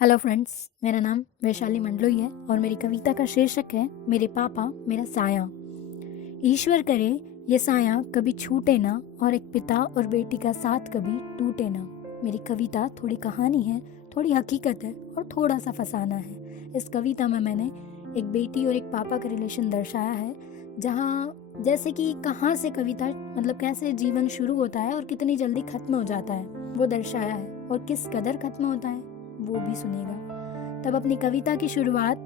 Hello friends, मेरा नाम वैशाली मंडलोई है और मेरी कविता का शीर्षक है मेरे पापा मेरा साया। ईश्वर करे ये साया कभी छूटे ना और एक पिता और बेटी का साथ कभी टूटे ना। मेरी कविता थोड़ी कहानी है, थोड़ी हकीकत है और थोड़ा सा फसाना है। इस कविता में मैंने एक बेटी और एक पापा का रिलेशन दर्शाया है, जहाँ जैसे कि कहाँ से कविता मतलब कैसे जीवन शुरू होता है और कितनी जल्दी खत्म हो जाता है वो दर्शाया है, और किस कदर खत्म होता है वो भी सुनिएगा। तब अपनी कविता की शुरुआत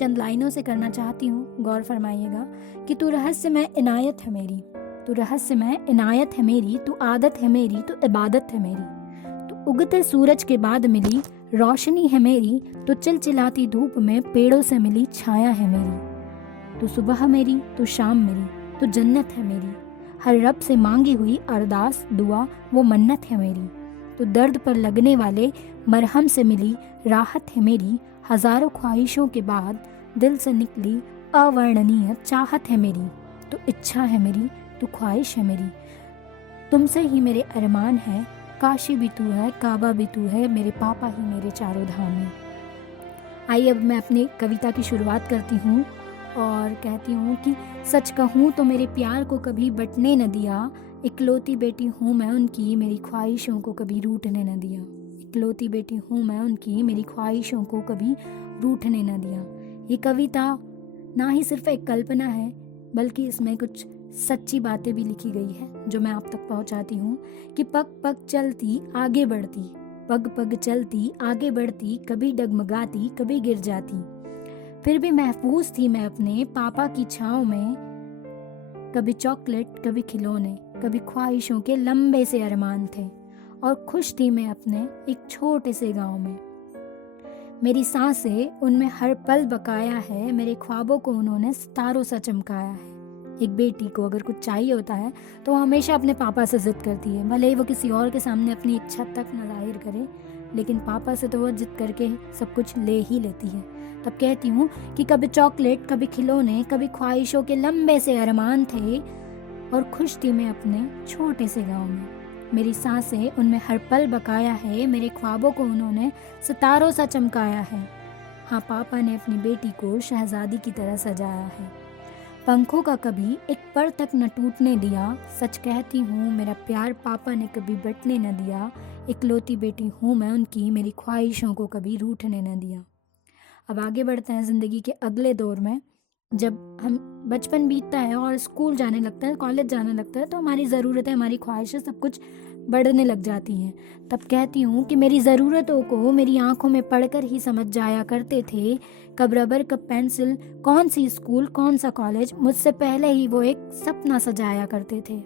चंद लाइनों से करना चाहती हूँ, गौर फरमाइएगा कि तू रहस्यमय इनायत है मेरी, तू रहस्यमय इनायत है मेरी, तू आदत है मेरी, तू इबादत है मेरी, तू उगते सूरज के बाद मिली रोशनी है मेरी, तू चिलचिलाती धूप में पेड़ों से मिली छाया है मेरी, तू सुबह मेरी, तू शाम मेरी, तू जन्नत है मेरी, हर रब से मांगी हुई अरदास दुआ वो मन्नत है मेरी, तो दर्द पर लगने वाले मरहम से मिली राहत है मेरी, हजारों ख्वाहिशों के बाद दिल से निकली अवर्णनीय चाहत है मेरी, तो इच्छा है मेरी, तो ख्वाहिश है मेरी, तुमसे ही मेरे अरमान है, काशी भी तू है, काबा भी तू है, मेरे पापा ही मेरे चारों धाम हैं। आइए अब मैं अपनी कविता की शुरुआत करती हूँ और कहती हूँ कि सच कहूँ तो मेरे प्यार को कभी बटने न दिया, इकलौती बेटी हूँ मैं उनकी, मेरी ख्वाहिशों को कभी रूठने न दिया। इकलौती बेटी हूँ मैं उनकी, मेरी ख्वाहिशों को कभी रूठने न दिया। ये कविता ना ही सिर्फ एक कल्पना है, बल्कि इसमें कुछ सच्ची बातें भी लिखी गई है जो मैं आप तक पहुँचाती हूँ कि पग पग चलती आगे बढ़ती, पग पग चलती आगे बढ़ती, कभी डगमगाती कभी गिर जाती, फिर भी महफूज थी मैं अपने पापा की छाँव में, कभी चॉकलेट कभी खिलौने, कभी ख्वाहिशों के लंबे से अरमान थे, और खुश थी मैं अपने एक छोटे से गांव में। मेरी सांसें उनमें हर पल बकाया है, मेरे ख्वाबों को उन्होंने सितारों सा चमकाया है। एक बेटी को अगर कुछ चाहिए होता है तो वो हमेशा अपने पापा से जिद करती है, भले ही वो किसी और के सामने अपनी इच्छा तक न जाहिर करे, लेकिन पापा से तो वो जिद करके सब कुछ ले ही लेती है। तब कहती हूँ कि कभी चॉकलेट कभी खिलौने, कभी ख्वाहिशों के लंबे से अरमान थे, और खुश थी मैं अपने छोटे से गांव में। मेरी सांसें उनमें हर पल बकाया है, मेरे ख्वाबों को उन्होंने सितारों सा चमकाया है। हाँ, पापा ने अपनी बेटी को शहजादी की तरह सजाया है, पंखों का कभी एक पर तक न टूटने दिया। सच कहती हूँ मेरा प्यार पापा ने कभी बटने न दिया, इकलौती बेटी हूँ मैं उनकी, मेरी ख्वाहिशों को कभी रूठने न दिया। अब आगे बढ़ते हैं ज़िंदगी के अगले दौर में। जब हम बचपन बीतता है और स्कूल जाने लगता है, कॉलेज जाने लगता है, तो हमारी ज़रूरतें, हमारी ख्वाहिशें सब कुछ बढ़ने लग जाती हैं। तब कहती हूँ कि मेरी ज़रूरतों को मेरी आंखों में पढ़कर ही समझ जाया करते थे, कब रबर कब पेंसिल, कौन सी स्कूल कौन सा कॉलेज, मुझसे पहले ही वो एक सपना सजाया करते थे।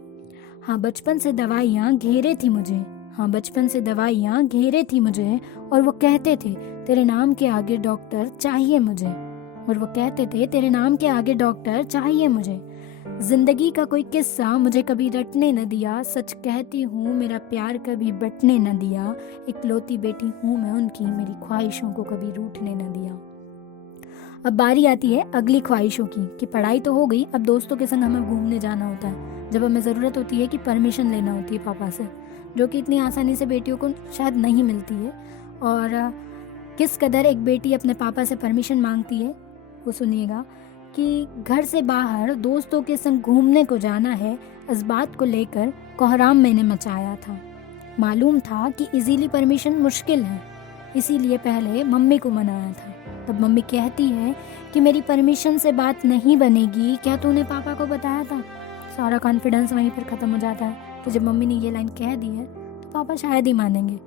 हाँ, बचपन से दवाइयाँ घेरे थी मुझे, हाँ बचपन से दवाइयाँ घेरे थी मुझे, और वो कहते थे तेरे नाम के आगे डॉक्टर चाहिए मुझे, और वो कहते थे तेरे नाम के आगे डॉक्टर चाहिए मुझे। जिंदगी का कोई किस्सा मुझे कभी रटने न दिया, सच कहती हूँ मेरा प्यार कभी बटने न दिया, इकलौती बेटी हूँ मैं उनकी, मेरी ख्वाहिशों को कभी रूठने न दिया। अब बारी आती है अगली ख्वाहिशों की कि पढ़ाई तो हो गई, अब दोस्तों के संग हमें घूमने जाना होता है, जब हमें ज़रूरत होती है कि परमिशन लेना होती है पापा से, जो कि इतनी आसानी से बेटियों को शायद नहीं मिलती है। और किस कदर एक बेटी अपने पापा से परमिशन मांगती है वो सुनिएगा कि घर से बाहर दोस्तों के संग घूमने को जाना है, इस बात को लेकर कोहराम मैंने मचाया था। मालूम था कि इजीली परमिशन मुश्किल है, इसीलिए पहले मम्मी को मनाया था। तब मम्मी कहती है कि मेरी परमिशन से बात नहीं बनेगी, क्या तूने पापा को बताया था। सारा कॉन्फिडेंस वहीं पर ख़त्म हो जाता है। तो जब मम्मी ने ये लाइन कह दी है तो पापा शायद ही मानेंगे।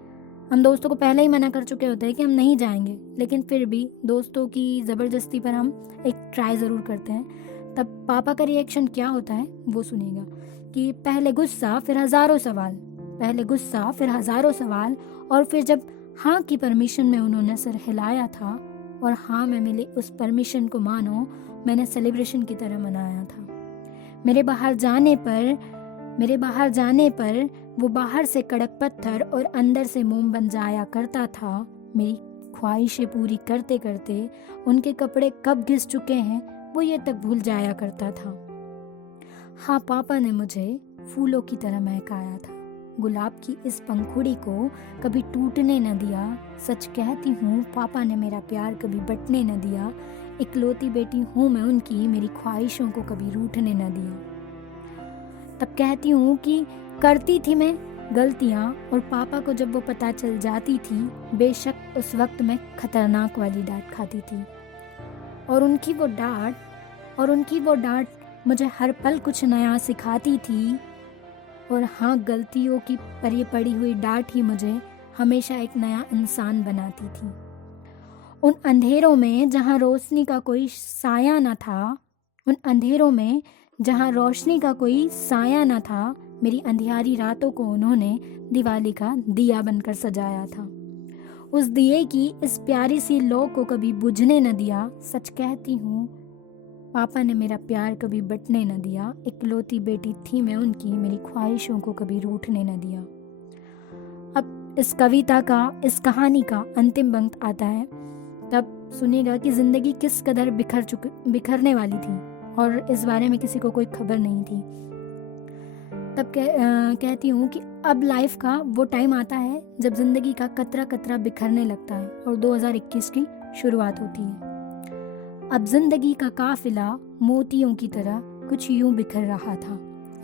हम दोस्तों को पहले ही मना कर चुके होते हैं कि हम नहीं जाएंगे, लेकिन फिर भी दोस्तों की ज़बरदस्ती पर हम एक ट्राई ज़रूर करते हैं। तब पापा का रिएक्शन क्या होता है वो सुनिएगा कि पहले गुस्सा फिर हज़ारों सवाल, पहले गुस्सा फिर हज़ारों सवाल, और फिर जब हाँ की परमिशन में उन्होंने सिर हिलाया था और हाँ में मिली उस परमिशन को मानो मैंने सेलिब्रेशन की तरह मनाया था। मेरे बाहर जाने पर वो बाहर से कड़क पत्थर और अंदर से मोम बन जाया करता था। मेरी ख्वाहिशें पूरी करते करते उनके कपड़े कब घिस चुके हैं वो ये तक भूल जाया करता था। हाँ, पापा ने मुझे फूलों की तरह महकाया था, गुलाब की इस पंखुड़ी को कभी टूटने न दिया। सच कहती हूँ पापा ने मेरा प्यार कभी बंटने न दिया। इकलौती बेटी हूँ मैं उनकी, मेरी ख्वाहिशों को कभी रूठने न दिया। तब कहती हूँ कि करती थी मैं गलतियाँ, और पापा को जब वो पता चल जाती थी, बेशक उस वक्त मैं खतरनाक वाली डांट खाती थी। और उनकी वो डांट मुझे हर पल कुछ नया सिखाती थी। और हाँ, गलतियों की पड़ी हुई डांट ही मुझे हमेशा एक नया इंसान बनाती थी। उन अंधेरों में जहाँ रोशनी का कोई साया न था, उन अंधेरों में जहाँ रोशनी का कोई साया न था, मेरी अंधियारी रातों को उन्होंने दिवाली का दिया बनकर सजाया था। उस दिए की इस प्यारी सी लौ को कभी बुझने न दिया। सच कहती हूँ पापा ने मेरा प्यार कभी बंटने न दिया। इकलौती बेटी थी मैं उनकी, मेरी ख्वाहिशों को कभी रूठने न दिया। अब इस कविता का, इस कहानी का अंतिम पंक्ति आता है, तब सुनिएगा कि जिंदगी किस कदर बिखरने वाली थी और इस बारे में किसी को कोई खबर नहीं थी। तब कहती हूँ कि अब लाइफ का वो टाइम आता है जब जिंदगी का कतरा कतरा बिखरने लगता है और 2021 की शुरुआत होती है। अब जिंदगी का काफिला मोतियों की तरह कुछ यूं बिखर रहा था।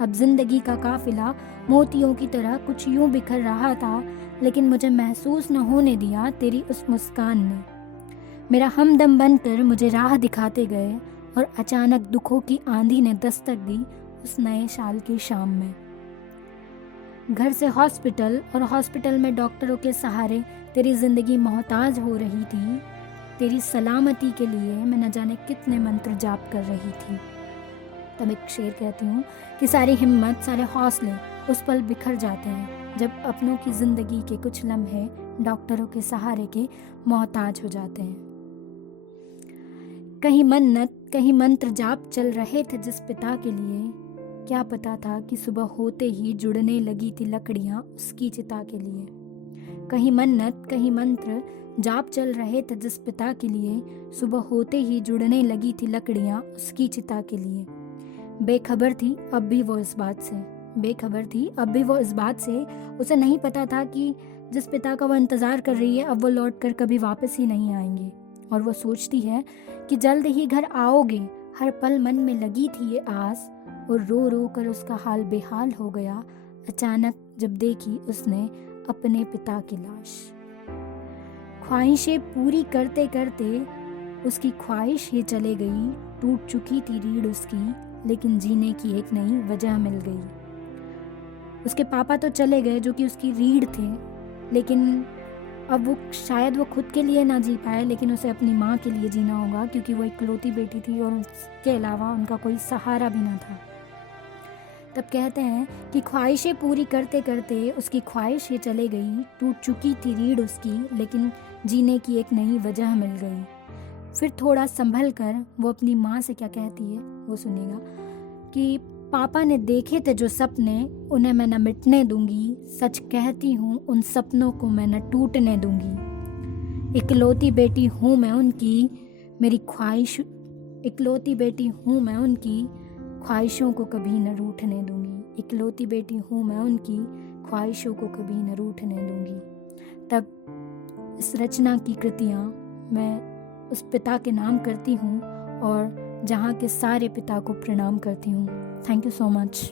अब जिंदगी का काफिला मोतियों की तरह कुछ यूं बिखर रहा था, लेकिन मुझे महसूस न होने दिया तेरी उस मुस्कान ने। मेरा हमदम बनकर मुझे राह दिखाते गए और अचानक दुखों की आंधी ने दस्तक दी उस नए साल की शाम में। घर से हॉस्पिटल और हॉस्पिटल में डॉक्टरों के सहारे तेरी जिंदगी मोहताज हो रही थी। तेरी सलामती के लिए मैं न जाने कितने मंत्र जाप कर रही थी। तब एक शेर कहती हूँ कि सारी हिम्मत, सारे हौसले उस पल बिखर जाते हैं जब अपनों की जिंदगी के कुछ लम्हे डॉक्टरों के सहारे के मोहताज हो जाते हैं। कहीं मन्नत, कहीं मंत्र जाप चल रहे थे जिस पिता के लिए, क्या पता था कि सुबह होते ही जुड़ने लगी थी लकड़ियाँ उसकी चिता के लिए। कहीं मन्नत, कहीं मंत्र जाप चल रहे थे जिस पिता के लिए, सुबह होते ही जुड़ने लगी थी लकड़ियाँ उसकी चिता के लिए। बेखबर थी अब भी वो इस बात से, बेखबर थी अब भी वो इस बात से। उसे नहीं पता था कि जिस पिता का वो इंतज़ार कर रही है अब वो लौट कर कभी वापस ही नहीं आएंगे। और वो सोचती है कि जल्द ही घर आओगे। हर पल मन में लगी थी ये आस, और रो रो कर उसका हाल बेहाल हो गया अचानक जब देखी उसने अपने पिता की लाश। ख्वाहिशें पूरी करते करते उसकी ख्वाहिश ही चले गई। टूट चुकी थी रीढ़ उसकी, लेकिन जीने की एक नई वजह मिल गई। उसके पापा तो चले गए जो कि उसकी रीढ़ थे, लेकिन अब वो शायद वो खुद के लिए ना जी पाए, लेकिन उसे अपनी माँ के लिए जीना होगा, क्योंकि वो इकलौती बेटी थी और उसके अलावा उनका कोई सहारा भी ना था। तब कहते हैं कि ख्वाहिशें पूरी करते करते उसकी ख्वाहिश ये चले गई। टूट चुकी थी रीढ़ उसकी, लेकिन जीने की एक नई वजह मिल गई। फिर थोड़ा संभल कर वो अपनी माँ से क्या कहती है वो सुनेगा कि पापा ने देखे थे जो सपने, उन्हें मैं न मिटने दूंगी। सच कहती हूँ उन सपनों को मैं न टूटने दूंगी। इकलौती बेटी हूँ मैं उनकी, मेरी ख्वाहिश, इकलौती बेटी हूँ मैं उनकी, ख्वाहिशों को कभी न रूठने दूंगी। इकलौती बेटी हूँ मैं उनकी, ख्वाहिशों को कभी न रूठने दूंगी। तब इस रचना की कृतियाँ मैं उस पिता के नाम करती हूँ और जहाँ के सारे पिता को प्रणाम करती हूँ। Thank you so much.